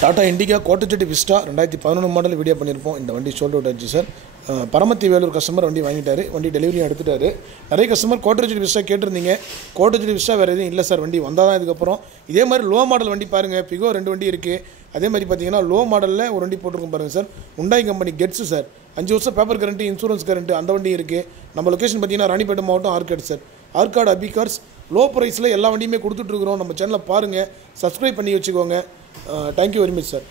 Tata Indica கோட்டச்செட்டி Vista 2011 model video பண்ணியிருப்போம். இந்த வண்டி சோல்ட் அவுட் ஆச்சு சார். பரமத்தி வேலூர் கஸ்டமர் வண்டி வாங்கிட்டாரு. வண்டி டெலிவரியும் எடுத்துட்டாரு. நிறைய கஸ்டமர் கோட்டச்செட்டி விஸ்டா கேட்டிருந்தீங்க. கோட்டச்செட்டி விஸ்டா வேறு எதுவும் இல்லை சார். வண்டி வந்தால் தான் இதுக்கப்புறம். இதே மாதிரி லோ மாடல் வண்டி பாருங்கள். பிகோ 2 வண்டி இருக்குது. அதே மாதிரி பார்த்தீங்கன்னா லோ மாடலில் ஒரு வண்டி போட்டிருக்கோம் பாருங்கள் சார். உண்டாய் கம்பெனி கெட்ஸு சார். 5 வருஷம் பேப்பர் கரண்ட்டு, இன்சூரன்ஸ் கரண்ட்டு, அந்த வண்டி இருக்குது. நம்ம லொக்கேஷன் பார்த்தீங்கன்னா ராணிப்பேட்டை மாவட்டம் ஆர்காடு சார். ஆர்காடு அபிகார்ஸ் லோ ப்ரைஸில் எல்லா வண்டியுமே கொடுத்துட்ருக்குறோம். நம்ம சேனலை பாருங்கள், சப்ஸ்கிரைப் பண்ணி வச்சுக்கோங்க. Thank you very much sir.